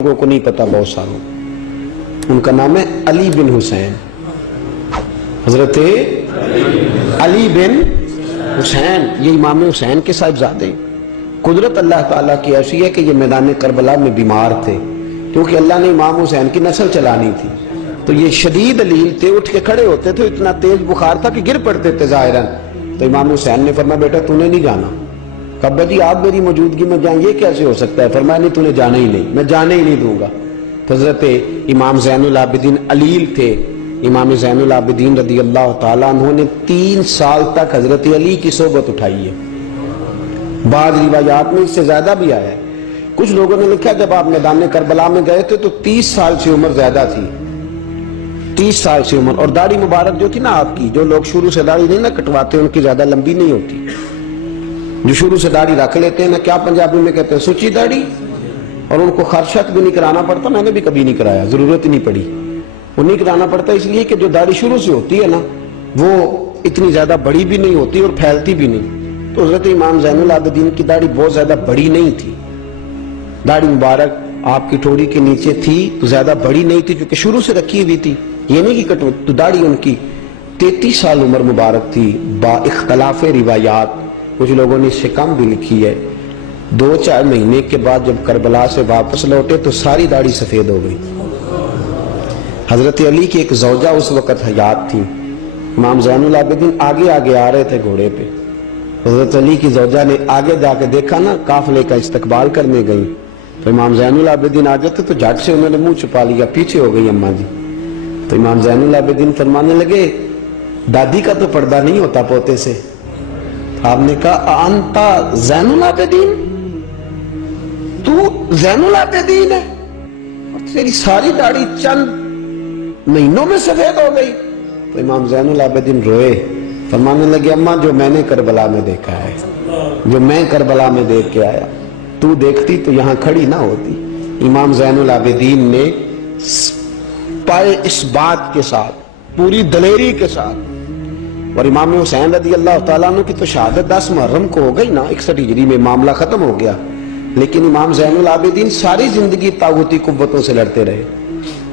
لوگوں کو نہیں پتا، بہت ساروں، ان کا نام ہے علی بن حسین، حضرت علی بن حسین، یہ امام حسین کے صاحبزادے۔ قدرت اللہ تعالیٰ کی ایسی ہے کہ یہ میدان کربلا میں بیمار تھے، کیونکہ اللہ نے امام حسین کی نسل چلانی تھی، تو یہ شدید علیل تھے، اٹھ کے کھڑے ہوتے تھے، اتنا تیز بخار تھا کہ گر پڑتے تھے ظاہراً۔ تو امام حسین نے فرمایا بیٹا تو نے نہیں جانا۔ کہا جی آپ میری موجودگی میں جائیں، یہ کیسے ہو سکتا ہے؟ فرمایا نہیں تو نے جانا ہی نہیں، میں جانے ہی نہیں دوں گا۔ حضرت امام زین العابدین علیل تھے، امام زین العابدین رضی اللہ تعالیٰ عنہ نے 3 سال تک حضرت علی کی صحبت اٹھائی ہے۔ بعض روایات میں اس سے زیادہ بھی آیا ہے۔ کچھ لوگوں نے لکھا جب آپ میدان کربلا میں گئے تھے تو 30 سال سے عمر زیادہ تھی، 30 سال سے عمر، اور داڑھی مبارک جو تھی نا آپ کی، جو لوگ شروع سے داڑھی نہیں نہ کٹواتے ان کی زیادہ لمبی نہیں ہوتی، جو شروع سے داڑھی رکھ لیتے ہیں نا، کیا پنجابی میں کہتے ہیں سچی داڑھی، اور ان کو خرشت بھی نہیں کرانا پڑتا، میں نے بھی کبھی نہیں کرایا، ضرورت نہیں پڑی، وہ نہیں کرانا پڑتا اس لیے کہ جو داڑھی شروع سے ہوتی ہے نا وہ اتنی زیادہ بڑی بھی نہیں ہوتی اور پھیلتی بھی نہیں۔ تو حضرت امام زین العابدین کی داڑھی بہت زیادہ بڑی نہیں تھی، داڑھی مبارک آپ کی ٹھوڑی کے نیچے تھی تو زیادہ بڑی نہیں تھی کیونکہ شروع سے رکھی ہوئی تھی، یہ نہیں کہ کٹو، تو داڑھی ان کی 33 سال عمر مبارک تھی، با اختلاف روایات، کچھ لوگوں نے اس سے کم بھی لکھی ہے۔ 2-4 مہینے کے بعد جب کربلا سے واپس لوٹے تو ساری داڑھی سفید ہو گئی۔ حضرت علی کی ایک زوجہ اس وقت حیات تھی، امام زین العابدین آگے آگے آ رہے تھے گھوڑے پہ، حضرت علی کی زوجہ نے آگے جا کے دیکھا نا قافلے کا استقبال کرنے گئی، تو امام زین العابدین آگے تھے تو جھٹ سے انہوں نے منہ چھپا لیا، پیچھے ہو گئی اماں جی۔ تو امام زین العابدین فرمانے لگے دادی کا تو پردہ نہیں ہوتا پوتے سے۔ آپ نے کہا انتا زین العابدین، تو زین العابدین ہے اور تیری ساری داڑھی چند مہینوں میں سفید ہو گئی؟ تو امام زین العابدین روئے، فرمانے لگے اماں جو میں نے کربلا میں دیکھا ہے، جو میں کربلا میں دیکھ کے آیا، تو دیکھتی تو یہاں کھڑی نہ ہوتی۔ امام زین العابدین نے پائے اس بات کے ساتھ، پوری دلیری کے ساتھ، اور امام حسین رضی اللہ تعالیٰ عنہ کی تو شہادت 10 محرم کو ہو گئی نا، 61 ہجری میں معاملہ ختم ہو گیا، لیکن امام زین العابدین ساری زندگی طاغوتی قوتوں سے لڑتے رہے۔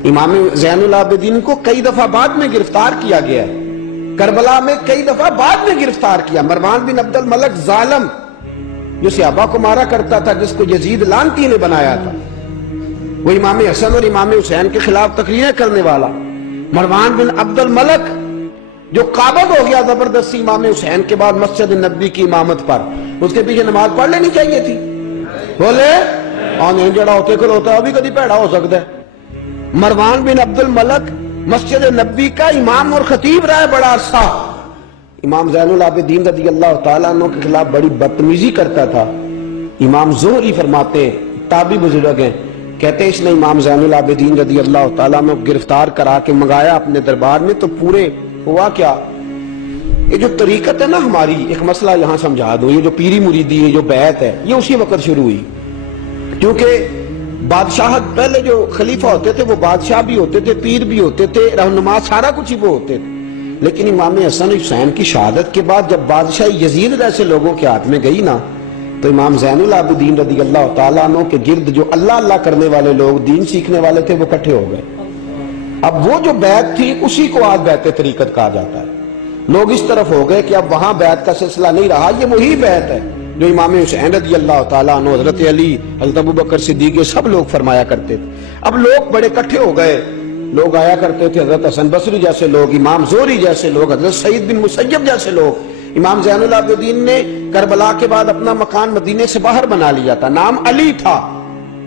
امام زین العابدین کو کئی دفعہ بعد میں گرفتار کیا گیا ہے، کربلا میں کئی دفعہ بعد میں گرفتار کیا۔ مروان بن عبد الملک ظالم جو صحابہ کو مارا کرتا تھا، جس کو یزید لعنتی نے بنایا تھا، وہ امام حسن اور امام حسین کے خلاف تقریریں کرنے والا مروان بن عبد الملک جو قابض ہو گیا زبردستی امام حسین کے بعد مسجد نبی کی امامت پر، اس کے پیچھے نماز پڑھ لینی چاہیے تھی، بولے آنے جڑا ہوتے کھلوتا ہے ابھی کدی پیڑا ہو سکتا ہے۔ مروان بن عبد الملک مسجد نبی کا امام اور خطیب رہا ہے بڑا عرصہ، امام زین العابدین رضی اللہ تعالیٰ عنہ کے خلاف بڑی بدتمیزی کرتا تھا۔ امام زہری فرماتے ہیں، تابعی بزرگ ہیں، کہتے ہیں اس نے امام زین العابدین رضی اللہ تعالیٰ عنہ گرفتار کرا کے منگایا اپنے دربار میں، تو پورے ہوا کیا، یہ جو طریقت ہے نا ہماری، ایک مسئلہ یہاں سمجھا دو، یہ جو پیری مریدی ہے، جو بیعت ہے، یہ اسی وقت شروع ہوئی، کیونکہ بادشاہت پہلے جو خلیفہ ہوتے تھے وہ بادشاہ بھی ہوتے تھے، پیر بھی ہوتے تھے، رہنما، سارا کچھ ہی وہ ہوتے تھے، لیکن امام حسن حسین کی شہادت کے بعد جب بادشاہی یزید جیسے لوگوں کے ہاتھ میں گئی نا، تو امام زین العابدین رضی اللہ تعالیٰ عنہ کے گرد جو اللہ اللہ کرنے والے لوگ، دین سیکھنے والے تھے، وہ اکٹھے ہو گئے۔ اب وہ جو بیعت تھی اسی کو آج بیعت طریقت کہا جاتا ہے۔ لوگ اس طرف ہو گئے کہ اب وہاں بیعت کا سلسلہ نہیں رہا، یہ وہی بیعت ہے جو امام حسین رضی اللہ تعالیٰ عنہ، حضرت علی، حضرت ابوبکر صدیق، سب لوگ فرمایا کرتے تھے۔ اب لوگ بڑے اکٹھے ہو گئے، لوگ آیا کرتے تھے، حضرت حسن بصری جیسے لوگ، امام زہری جیسے لوگ، حضرت سعید بن مسیب جیسے لوگ۔ امام زین العابدین نے کربلا کے بعد اپنا مکان مدینے سے باہر بنا لیا تھا، نام علی تھا،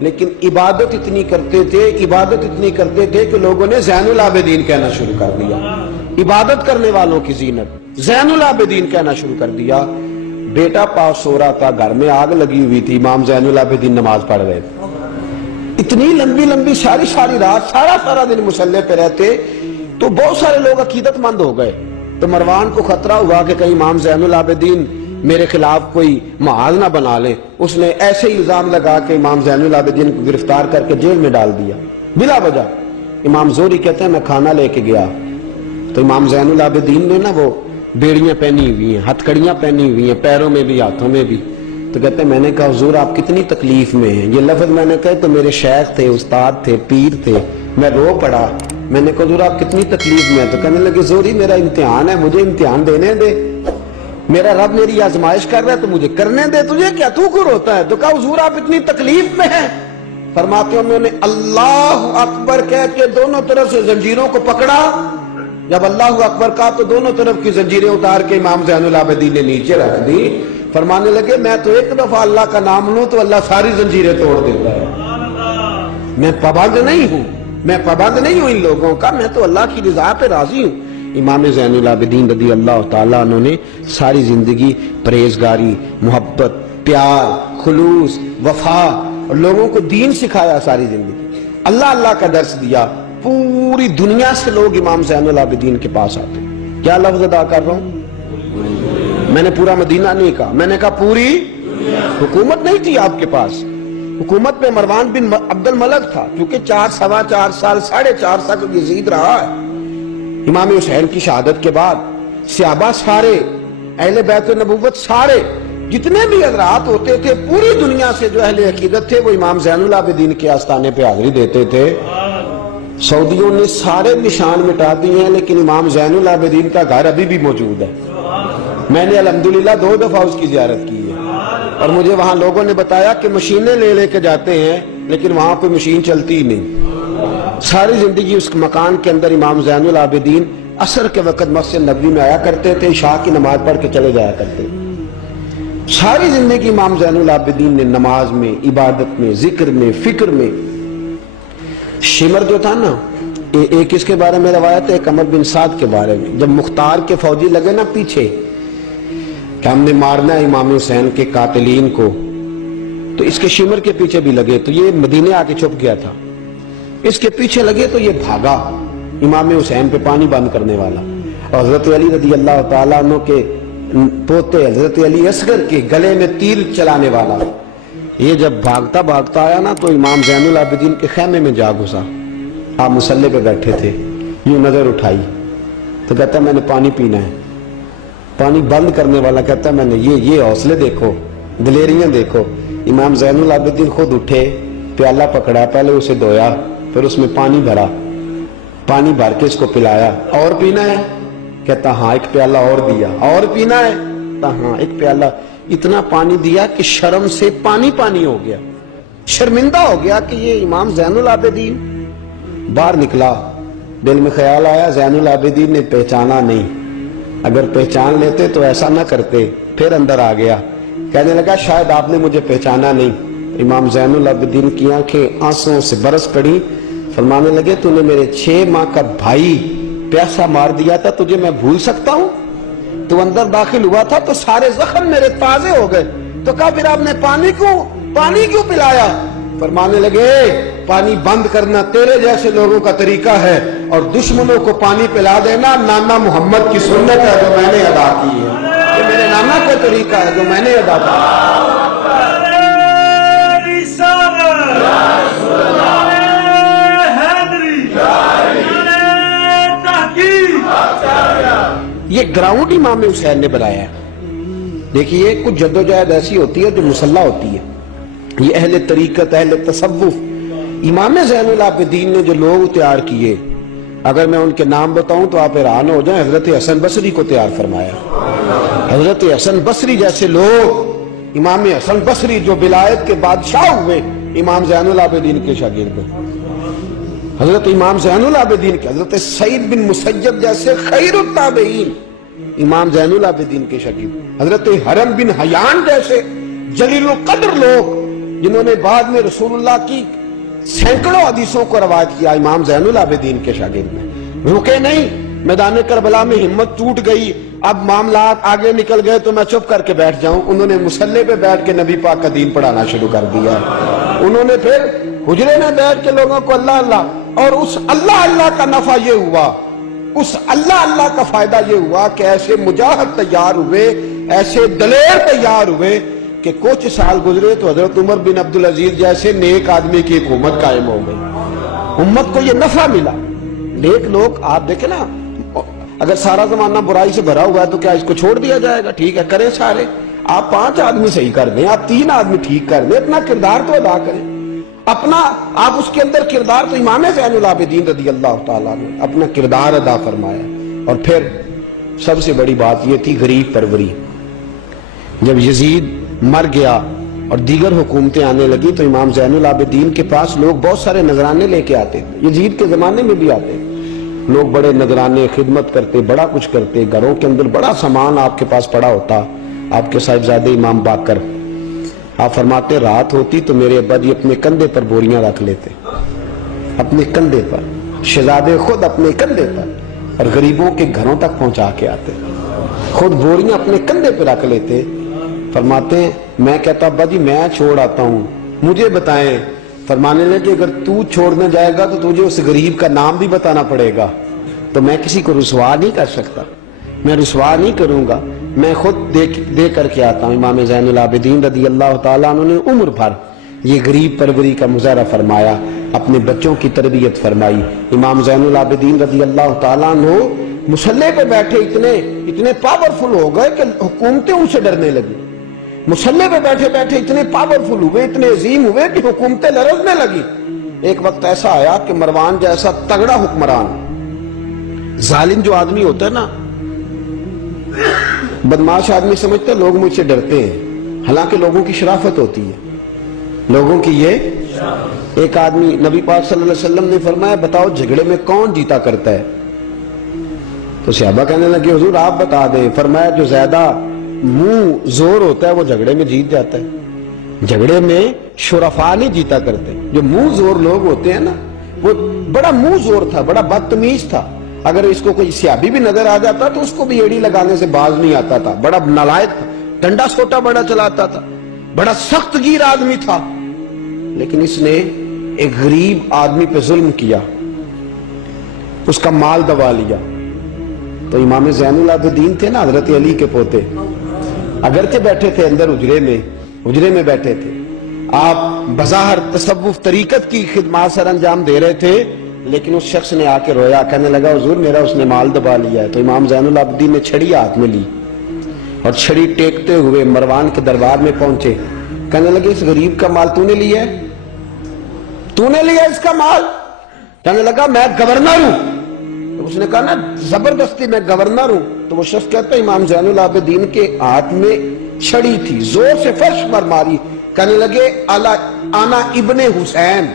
لیکن عبادت اتنی کرتے تھے کہ لوگوں نے زین العابدین کہنا شروع کر دیا، عبادت کرنے والوں کی زینت زین العابدین کہنا شروع کر دیا۔ بیٹا پاس سو رہا تھا، گھر میں آگ لگی ہوئی تھی، امام زین العابدین نماز پڑھ رہے تھے، اتنی لمبی ساری رات سارا دن مصلی پہ رہتے، تو بہت سارے لوگ عقیدت مند ہو گئے، تو مروان کو خطرہ ہوا کہ کہیں امام زین العابدین میرے خلاف کوئی محاذ نہ بنا لے، اس نے ایسے ہی الزام لگا کہ امام زین العابدین کو گرفتار کر کے جیل میں ڈال دیا بلا وجہ۔ امام زہری کہتے ہیں میں کھانا لے کے گیا تو امام زین العابدین نے نا وہ بیڑیاں پہنی ہوئی ہیں، ہتھ کڑیاں پہنی ہوئی ہیں، پیروں میں بھی ہاتھوں میں بھی، تو کہتے ہیں میں نے کہا حضور آپ کتنی تکلیف میں ہیں؟ یہ لفظ میں نے کہا تو میرے شیخ تھے، استاد تھے، پیر تھے، میں رو پڑا. میں نے کہا حضور آپ کتنی تکلیف میں ہیں؟ تو کہنے لگے زوری میرا امتحان ہے، مجھے امتحان دینے دے، میرا رب میری آزمائش کر رہا ہے تو مجھے کرنے دے، تجھے کیا، تو کیوں روتا ہے؟ تو کہا حضور آپ اتنی تکلیف میں ہیں. فرماتے ہیں انہوں نے اللہ اکبر کہہ کے دونوں طرف سے زنجیروں کو پکڑا. جب اللہ اکبر کہا تو دونوں طرف کی زنجیریں اتار کے امام زین العابدین نے نیچے رکھ دی. فرمانے لگے میں تو ایک دفعہ اللہ کا نام لوں تو اللہ ساری زنجیریں توڑ دیتا ہے. میں پابند نہیں ہوں، میں پابند نہیں ہوں ان لوگوں کا، میں تو اللہ کی رضا پہ راضی ہوں. امام زین العابدین رضی اللہ تعالیٰ عنہ نے ساری زندگی پرہیزگاری، محبت، پیار، خلوص، وفا اور لوگوں کو دین سکھایا. ساری زندگی اللہ اللہ کا درس دیا. پوری دنیا سے لوگ امام زین العابدین کے پاس آتے. کیا لفظ ادا کر رہا ہوں؟ میں نے پورا مدینہ نہیں کہا، میں نے کہا پوری حکومت نہیں تھی آپ کے پاس. حکومت پہ مروان بن عبد الملک تھا، کیونکہ 4.25 سال 4.5 سال یزید رہا ہے. امام حسین کی شہادت کے بعد صحابہ سارے، اہل بیت النبوت سارے، جتنے بھی حضرات ہوتے تھے پوری دنیا سے جو اہل عقیدت تھے وہ امام زین العابدین کے آستانے پہ حاضری دیتے تھے. سعودیوں نے سارے نشان مٹا دیے ہیں لیکن امام زین العابدین کا گھر ابھی بھی موجود ہے. میں نے الحمدللہ 2 دفعہ اس کی زیارت کی ہے اور مجھے وہاں لوگوں نے بتایا کہ مشینیں لے کے جاتے ہیں لیکن وہاں کوئی مشین چلتی ہی نہیں. ساری زندگی اس مکان کے اندر امام زین العابدین عصر کے وقت مسجد نبوی میں آیا کرتے تھے، عشاء کی نماز پڑھ کے چلے جایا کرتے. ساری زندگی امام زین العابدین نے نماز میں، عبادت میں، ذکر میں، فکر میں. شمر جو تھا نا، ایک اس کے بارے میں روایت ہے، ایک عمر بن سعد کے بارے میں. جب مختار کے فوجی لگے نا پیچھے کہ ہم نے مارنا ہے امام حسین کے قاتلین کو، تو اس کے شمر کے پیچھے بھی لگے تو یہ مدینے آ کے چھپ گیا تھا. اس کے پیچھے لگے تو یہ بھاگا، امام حسین پہ پانی بند کرنے والا. اور حضرت علی رضی اللہ تعالیٰ عنہ کے پوتے حضرت علی اصغر کے گلے میں تیر چلانے والا. یہ جب بھاگتا بھاگتا آیا نا تو امام زین العابدین کے خیمے میں جا گھسا. آپ مصلے پہ بیٹھے تھے، یوں نظر اٹھائی تو کہتا ہے میں نے پانی پینا ہے. پانی بند کرنے والا کہتا ہے میں نے یہ حوصلے دیکھو، دلیریاں دیکھو. امام زین العابدین خود اٹھے، پیالہ پکڑا، پہلے اسے دھویا، پھر اس میں پانی بھرا، پانی بھر کے اس کو پلایا. اور پینا ہے؟ کہتا ہاں. ایک پیالہ اور دیا. اور پینا ہے؟ ہاں. ایک پیالہ. اتنا پانی دیا کہ شرم سے پانی پانی ہو گیا، شرمندہ ہو گیا کہ یہ امام زین العابدین. باہر نکلا، دل میں خیال آیا زین العابدین نے پہچانا نہیں، اگر پہچان لیتے تو ایسا نہ کرتے. پھر اندر آ گیا، کہنے لگا شاید آپ نے مجھے پہچانا نہیں. امام زین العابدین کی آنکھیں آنسوں سے برس پڑی. فرمانے لگے تو نے میرے 6 ماہ کا بھائی پیاسا مار دیا تھا، تجھے میں بھول سکتا ہوں؟ تو اندر داخل ہوا تھا تو سارے زخم میرے تازے ہو گئے. تو کہا پھر آپ نے پانی کیوں پلایا؟ فرمانے لگے پانی بند کرنا تیرے جیسے لوگوں کا طریقہ ہے اور دشمنوں کو پانی پلا دینا نانا محمد کی سنت ہے جو میں نے ادا کی ہے. یہ میرے نانا کا طریقہ ہے جو میں نے ادا کیا. یہ گراؤنڈ امام حسین نے بنایا ہے. دیکھیے کچھ جدوجہد ایسی ہوتی ہے جو مسلح ہوتی ہے. یہ اہل طریقت، اہل تصوف، امام زین العابدین نے جو لوگ تیار کیے، اگر میں ان کے نام بتاؤں تو آپ حیران ہو جائیں. حضرت حسن بصری کو تیار فرمایا. حضرت حسن بصری جیسے لوگ، امام حسن بصری جو ولایت کے بادشاہ ہوئے، امام زین العابدین کے شاگرد. حضرت امام زین العابدین کے، حضرت سعید بن مسیب جیسے خیر التابعین امام زین العابدین کے شاگرد. حضرت حرم بن حیان جیسے جلیل القدر لوگ جنہوں نے بعد میں رسول اللہ کی سینکڑوں حدیثوں کو روایت کیا، امام زین العابدین کے شاگرد میں. رکے نہیں، میدان کربلا میں ہمت ٹوٹ گئی، اب معاملات آگے نکل گئے تو میں چپ کر کے بیٹھ جاؤں. انہوں نے مصلے پہ بیٹھ کے نبی پاک کا دین پڑھانا شروع کر دیا. انہوں نے پھر حجرے میں بیٹھ کے لوگوں کو اللہ اللہ، اور اس اللہ اللہ کا نفع یہ ہوا، اس اللہ اللہ کا فائدہ یہ ہوا کہ ایسے مجاہد تیار ہوئے، ایسے دلیر تیار ہوئے کہ کچھ سال گزرے تو حضرت عمر بن عبدالعزیز جیسے نیک آدمی کی حکومت قائم ہو گئی. امت کو یہ نفع ملا. نیک لوگ آپ دیکھیں نا، اگر سارا زمانہ برائی سے بھرا ہوا ہے تو کیا اس کو چھوڑ دیا جائے گا؟ ٹھیک ہے کریں سارے. آپ 5 آدمی صحیح کر دیں، آپ 3 آدمی ٹھیک کر دیں، اپنا کردار تو ادا کریں، اپنا آپ اس کے اندر کردار، تو امام زین العابدین رضی اللہ تعالیٰ نے اپنا کردار ادا فرمایا۔ اور پھر سب سے بڑی بات یہ تھی غریب پروری۔ جب یزید مر گیا اور دیگر حکومتیں آنے لگی تو امام زین العابدین کے پاس لوگ بہت سارے نذرانے لے کے آتے تھے، یزید کے زمانے میں بھی آتے، لوگ بڑے نذرانے خدمت کرتے، بڑا کچھ کرتے، گھروں کے اندر بڑا سامان آپ کے پاس پڑا ہوتا۔ آپ کے صاحبزادے امام باقر، آپ فرماتے رات ہوتی تو میرے ابا جی اپنے کندھے پر بوریاں رکھ لیتے، اپنے کندھے پر، شہزادے خود اپنے کندھے پر، اور غریبوں کے گھروں تک پہنچا کے آتے، خود بوریاں اپنے کندھے پہ رکھ لیتے۔ فرماتے ہیں میں کہتا ابا جی میں چھوڑ آتا ہوں، مجھے بتائیں۔ فرمانے لگے کہ اگر تو چھوڑنے جائے گا تو تجھے اس غریب کا نام بھی بتانا پڑے گا، تو میں کسی کو رسوا نہیں کر سکتا، میں رسوا نہیں کروں گا، میں خود دے کر کے آتا ہوں۔ امام زین العابدین رضی اللہ تعالیٰ عنہ نے عمر بھر یہ غریب پروری کا مظاہرہ فرمایا، اپنے بچوں کی تربیت فرمائی۔ امام زین العابدین رضی اللہ تعالیٰ عنہ مصلے پہ بیٹھے اتنے پاورفل ہو گئے کہ حکومتیں ان سے ڈرنے لگی، مصلے پہ بیٹھے بیٹھے اتنے پاورفل ہوئے، اتنے عظیم ہوئے کہ حکومتیں لرزنے لگی۔ ایک وقت ایسا آیا کہ مروان جیسا تگڑا حکمران، ظالم جو آدمی ہوتا ہے نا، بدماش آدمی سمجھتے لوگ مجھ سے ڈرتے ہیں، حالانکہ لوگوں کی شرافت ہوتی ہے، لوگوں کی یہ ایک آدمی، نبی پاک صلی اللہ علیہ وسلم نے فرمایا بتاؤ جھگڑے میں کون جیتا کرتا ہے؟ تو صحابہ کہنے لگے حضور آپ بتا دیں۔ فرمایا جو زیادہ منہ زور ہوتا ہے وہ جھگڑے میں جیت جاتا ہے، جھگڑے میں شرفا نہیں جیتا کرتے، جو منہ زور لوگ ہوتے ہیں نا، وہ بڑا منہ زور تھا، بڑا بدتمیز تھا، اگر اس کو کوئی سیابی بھی نظر آ جاتا تو اس کو بھی ایڑی لگانے سے باز نہیں آتا تھا، بڑا نالائق تھا، ڈنڈا سوٹا بڑا چلاتا تھا، بڑا سخت گیر آدمی تھا، لیکن اس نے ایک غریب آدمی پہ ظلم کیا، اس کا مال دبا لیا۔ تو امام زین العابدین تھے نا حضرت علی کے پوتے، اگرچہ بیٹھے تھے اندر حجرے میں بیٹھے تھے، آپ بظاہر تصوف طریقت کی خدمات سر انجام دے رہے تھے، لیکن اس شخص نے آ کے رویا، کہنے لگا حضور میرا اس نے مال دبا لیا ہے۔ تو امام زین العابدین نے چھڑی ہاتھ میں لی اور چھڑی ٹیکتے ہوئے مروان کے دربار میں پہنچے، کہنے لگے اس غریب کا مال تو نے لیا ہے؟ تو نے لیا اس کا مال؟ کہنے لگا میں گورنر ہوں۔ تو اس نے کہا نا زبردستی میں گورنر ہوں۔ تو وہ شخص کہتا ہے امام زین العابدین کے ہاتھ میں چھڑی تھی، زور سے فرش پر ماری، کہنے لگے انا ابن حسین،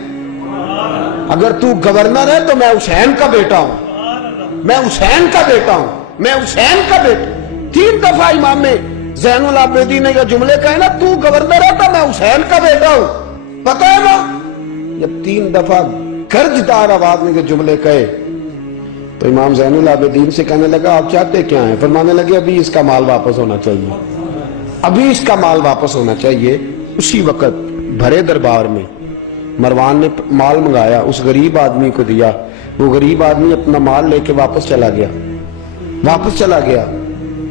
اگر تو گورنر ہے تو میں حسین کا بیٹا ہوں، میں حسین کا بیٹا ہوں، میں حسین کا بیٹا۔ 3 دفعہ امام زین العابدین نے یہ جملے کہے نا، تو گورنر ہے تو میں حسین کا بیٹا ہوں، پتہ ہے نا؟ جب 3 دفعہ گرجدار آواز میں یہ جملے کہے تو امام زین العابدین سے کہنے لگا آپ چاہتے کیا ہیں؟ فرمانے لگے ابھی اس کا مال واپس ہونا چاہیے، ابھی اس کا مال واپس ہونا چاہیے۔ اسی وقت بھرے دربار میں مروان نے مال منگایا، اس غریب آدمی کو دیا، وہ غریب آدمی اپنا مال لے کے واپس چلا گیا۔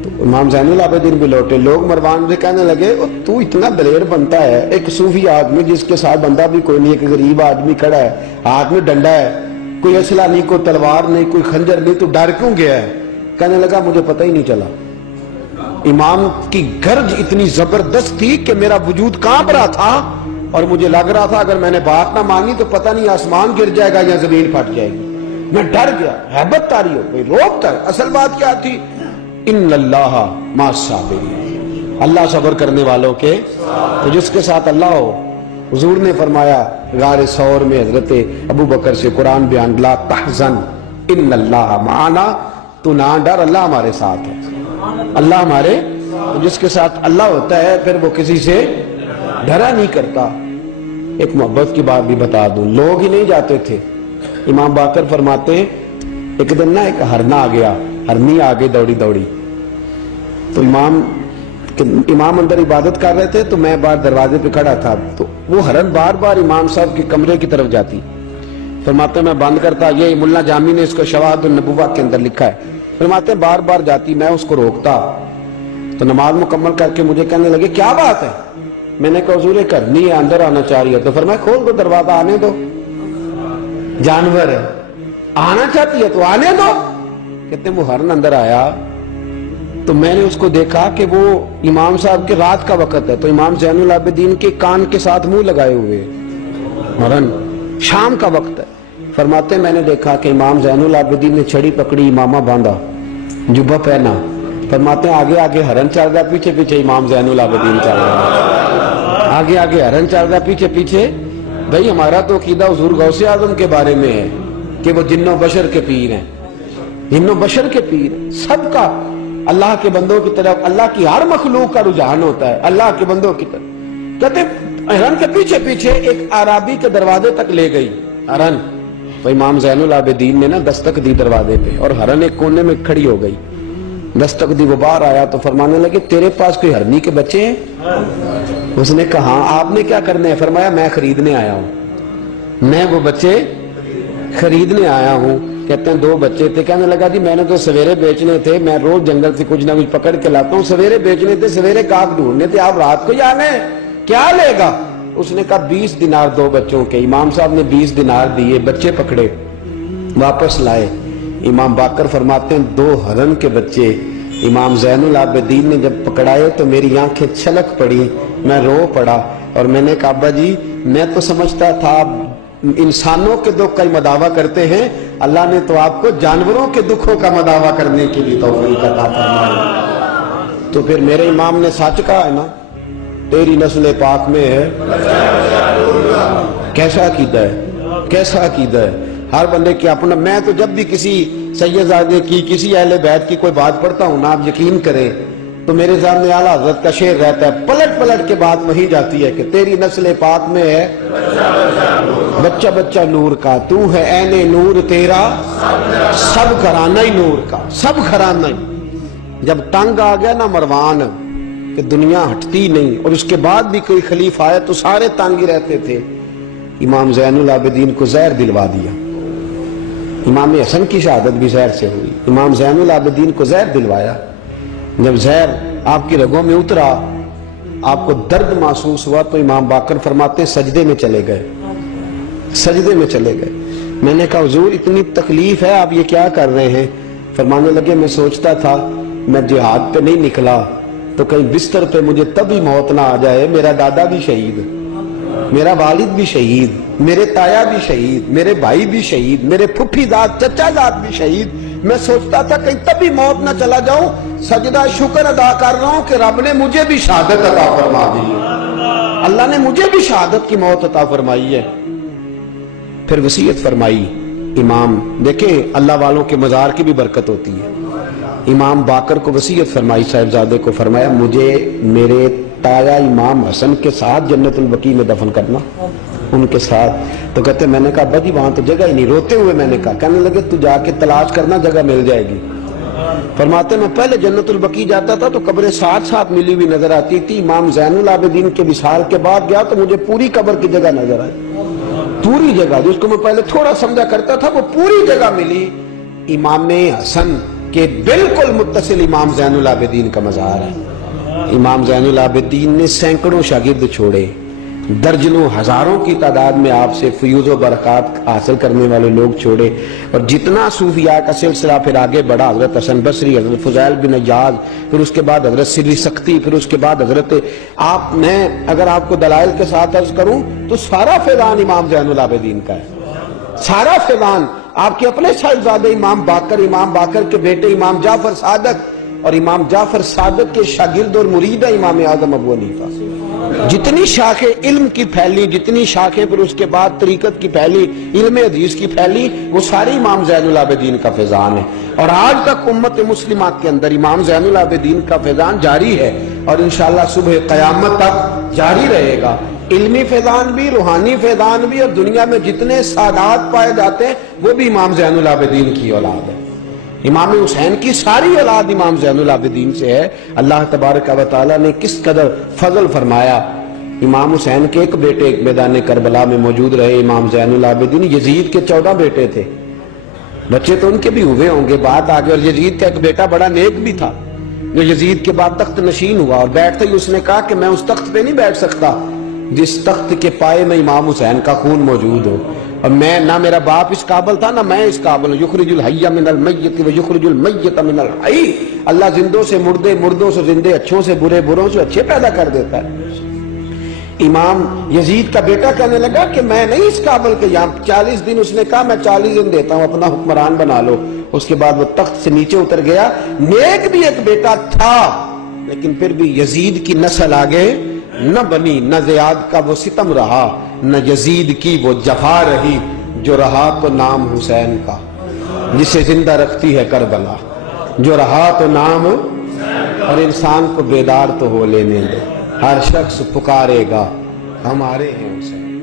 تو امام زین العابدین بھی لوٹے، لوگ مروان سے کہنے لگے تو اتنا دلیر بنتا ہے، ایک صوفی آدمی جس کے ساتھ بندہ بھی کوئی نہیں، ایک غریب آدمی کھڑا ہے، ہاتھ میں ڈنڈا ہے، کوئی اسلحہ نہیں، کوئی تلوار نہیں، کوئی خنجر نہیں، تو ڈر کیوں گیا ہے؟ کہنے لگا مجھے پتہ ہی نہیں چلا۔ امام کی گرج اتنی زبردست تھی کہ میرا وجود کانپ رہا تھا اور مجھے لگ رہا تھا اگر میں نے بات نہ مانی تو پتہ نہیں آسمان گر جائے گا یا زمین پھٹ جائے گی، میں ڈر گیا، ہیبت طاری ہو گئی، روب تھا۔ اصل بات کیا تھی؟ ان اللہ مع الصابرین، اللہ صبر کرنے والوں کے، تو جس کے ساتھ اللہ ہو۔ حضور نے فرمایا غار ثور میں حضرت ابو بکر سے قرآن بیان، لا تحزن ان اللہ معنا، تو نہ ڈر، اللہ ہمارے ساتھ ہے، اللہ ہمارے، جس کے ساتھ اللہ ہوتا ہے پھر وہ کسی سے ڈرا نہیں کرتا۔ ایک محبت کی بات بھی بتا دوں، لوگ ہی نہیں جاتے تھے۔ امام باقر فرماتے ہیں ایک دن نا ایک ہرنا آ گیا، ہرنی آ گئی دوڑی، تو امام اندر عبادت کر رہے تھے تو میں باہر دروازے پہ کھڑا تھا، تو وہ ہرن بار بار امام صاحب کے کمرے کی طرف جاتی، فرماتے ہیں میں بند کرتا، یہ ملا جامی نے اس کو شواہد النبوہ کے اندر لکھا ہے، فرماتے ہیں بار بار جاتی، میں اس کو روکتا، تو نماز مکمل کر کے مجھے کہنے لگے کیا بات ہے؟ میں نے کہا حضور کرنی ہے، اندر آنا چاہ رہی ہے، تو فرمایا کھول دو دروازہ، آنے دو، جانور ہے، آنا چاہتی ہے تو آنے دو۔ کہتے ہیں وہ ہرن اندر آیا، تو میں نے اس کو دیکھا کہ وہ امام صاحب کے رات کا وقت ہے، تو امام زین العابدین کے کان کے ساتھ منہ لگائے ہوئے، ہرن شام کا وقت ہے۔ فرماتے میں نے دیکھا کہ امام زین العابدین نے چھڑی پکڑی، امامہ باندھا، جبہ پہنا، فرماتے ہیں آگے آگے ہرن چل رہا، پیچھے پیچھے امام زین العابدین چل رہا، آگے آگے ہرن چل رہا، پیچھے پیچھے۔ بھئی ہمارا تو عقیدہ حضور غوث اعظم کے بارے میں ہے کہ وہ جن و بشر کے پیر ہیں، جن و بشر کے پیر ہیں، سب کا اللہ کے بندوں کی طرف، اللہ کی ہر مخلوق کا رجحان ہوتا ہے اللہ کے بندوں کی طرف۔ کہتے ہرن کے پیچھے پیچھے ایک عرابی کے دروازے تک لے گئی ہرن، تو امام زین العابدین نے نا دستک دی دروازے پہ، اور ہرن ایک کونے میں کھڑی ہو گئی، دستک دی، وہ باہر آیا تو فرمانے لگے تیرے پاس کوئی ہرنی کے بچے ہیں؟ اس نے کہا ہاں، آپ نے کیا کرنا ہے؟ فرمایا میں خریدنے آیا ہوں، میں وہ بچے خریدنے آیا ہوں۔ کہتے ہیں 2 بچے تھے، کہنے لگا جی میں نے تو سویرے بیچنے تھے، میں روز جنگل سے کچھ نہ کچھ پکڑ کے لاتا ہوں، سویرے بیچنے تھے، سویرے کاک ڈھونڈنے تھے، آپ رات کو ہی آ گئے، کیا لے گا؟ اس نے کہا 20 دینار 2 بچوں کے۔ امام صاحب نے 20 دینار دیے، بچے پکڑے، واپس لائے۔ امام باقر فرماتے ہیں 2 ہرن کے بچے امام زین العابدین نے جب پکڑائے تو میری آنکھیں چھلک پڑی، میں رو پڑا، اور میں نے کہا ابا جی میں تو سمجھتا تھا انسانوں کے دکھ کا مداوع کرتے ہیں، اللہ نے تو آپ کو جانوروں کے دکھوں کا مداوع کرنے کے لیے توفیق عطا فرمائی۔ تو پھر میرے امام نے سچ کہا ہے نا، تیری نسل پاک میں ہے۔ کیسا عقیدہ ہے، کیسا عقیدہ ہے ہر بندے کی اپنا۔ میں تو جب بھی کسی سید زادے کی، کسی اہل بیت کی کوئی بات پڑھتا ہوں نا، آپ یقین کریں تو میرے سامنے اعلیٰ حضرت کا شعر رہتا ہے، پلٹ پلٹ کے بات وہی جاتی ہے کہ تیری نسل پاک میں ہے بچہ بچہ نور کا، تو ہے عین نور تیرا سب گھرانہ ہی نور کا، سب گھرانہ ہی۔ جب تنگ آ گیا نا مروان کہ دنیا ہٹتی نہیں، اور اس کے بعد بھی کوئی خلیفہ آیا تو سارے تنگ ہی رہتے تھے، امام زین العابدین کو زہر دلوا دیا۔ امام حسن کی شہادت بھی زہر سے ہوئی، امام زین العابدین کو زہر دلوایا۔ جب زہر آپ کی رگوں میں اترا، آپ کو درد محسوس ہوا، تو امام باقر فرماتے ہیں سجدے میں چلے گئے، سجدے میں چلے گئے۔ میں نے کہا حضور اتنی تکلیف ہے، آپ یہ کیا کر رہے ہیں؟ فرمانے لگے میں سوچتا تھا میں جہاد پہ نہیں نکلا تو کہیں بستر پہ مجھے تبھی موت نہ آ جائے، میرا دادا بھی شہید، میرا والد بھی شہید، میرے تایا بھی شہید، میرے بھائی بھی شہید، میرے پھپھی ذات چچا ذات بھی شہید۔ میں سوچتا تھا کہیں تبھی موت نہ چلا جاؤں، سجدہ شکر ادا کر رہا ہوں کہ رب نے مجھے بھی شہادت عطا فرما دی ہے، اللہ نے مجھے بھی شہادت کی موت عطا فرمائی ہے۔ پھر وصیت فرمائی امام، دیکھیں اللہ والوں کے مزار کی بھی برکت ہوتی ہے۔ امام باقر کو وصیت فرمائی صاحبزادے کو، فرمایا مجھے میرے تایا امام حسن کے ساتھ جنت البقیع میں دفن کرنا، ان کے ساتھ۔ تو کہتے میں نے کہا ابا جی وہاں تو جگہ ہی نہیں، روتے ہوئے میں نے کہا، کہنے لگے تو جا کے تلاش کرنا، جگہ مل جائے گی۔ فرماتے میں پہلے جنت البقیع جاتا تھا تو قبریں ساتھ ساتھ ملی ہوئی نظر آتی تھی، امام زین العابدین کے وصال کے بعد گیا تو مجھے پوری قبر کی جگہ نظر آئی، پوری جگہ جس کو میں پہلے تھوڑا سمجھا کرتا تھا وہ پوری جگہ ملی۔ امام حسن کے بالکل متصل امام زین العابدین کا مزار ہے۔ امام زین العابدین نے سینکڑوں شاگرد چھوڑے، درجنوں ہزاروں کی تعداد میں آپ سے فیوز و برکات حاصل کرنے والے لوگ چھوڑے، اور جتنا صوفیاء کا سلسلہ پھر آگے بڑھا، حضرت حسن بصری، حضرت فضیل بن عیاض، پھر اس کے بعد حضرت سری سختی، پھر اس کے بعد حضرت میں اگر آپ کو دلائل کے ساتھ عرض کروں تو سارا فیضان امام زین العابدین کا ہے، سارا فیضان۔ آپ کے اپنے صاحبزادے امام باقر کے بیٹے امام جعفر صادق، اور امام جعفر صادق کے شاگرد اور مرید ہے امام اعظم ابو حنیفہ۔ جتنی شاخیں علم کی پھیلی، جتنی شاخیں پھر اس کے بعد طریقت کی پھیلی، علم حدیث کی پھیلی، وہ ساری امام زین العابدین کا فیضان ہے، اور آج تک امت مسلمہ کے اندر امام زین العابدین کا فیضان جاری ہے، اور انشاءاللہ صبح قیامت تک جاری رہے گا۔ علمی فیضان بھی، روحانی فیضان بھی، اور دنیا میں جتنے سادات پائے جاتے ہیں وہ بھی امام زین العابدین کی اولاد ہے۔ امام حسین کی ساری اولاد امام زین العابدین سے ہے۔ اللہ تبارک و تعالیٰ نے کس قدر فضل فرمایا۔ امام حسین کے ایک بیٹے ایک میدان کربلا میں موجود رہے، امام زین العابدین۔ یزید کے 14 بیٹے تھے، بچے تو ان کے بھی ہوئے ہوں گے، بات آگے۔ اور یزید کا ایک بیٹا بڑا نیک بھی تھا جو یزید کے بعد تخت نشین ہوا، اور بیٹھتے ہی اس نے کہا کہ میں اس تخت پہ نہیں بیٹھ سکتا جس تخت کے پائے میں امام حسین کا خون موجود ہو۔ اور میں نہ میرا باپ اس قابل تھا نہ میں اس قابل ہوں. یخرج الحی من المیت ویخرج المیت من الحی. اللہ زندوں سے مردے، مردوں سے زندے، اچھوں سے برے، بروں سے اچھے پیدا کر دیتا ہے. امام یزید کا بیٹا کہنے لگا کہ میں نہیں اس قابل کہ یہاں 40 دن اس نے کہا میں 40 دن دیتا ہوں اپنا حکمران بنا لو. اس کے بعد وہ تخت سے نیچے اتر گیا. نیک بھی ایک بیٹا تھا لیکن پھر بھی یزید کی نسل آگے نہ بنی، نہ زیاد کا وہ ستم رہا، نہ یزید کی وہ جفا رہی. جو رہا تو نام حسین کا جسے زندہ رکھتی ہے کربلا، جو رہا تو نام، اور انسان کو بیدار تو ہو لینے دے. ہر شخص پکارے گا ہمارے ہیں حسین.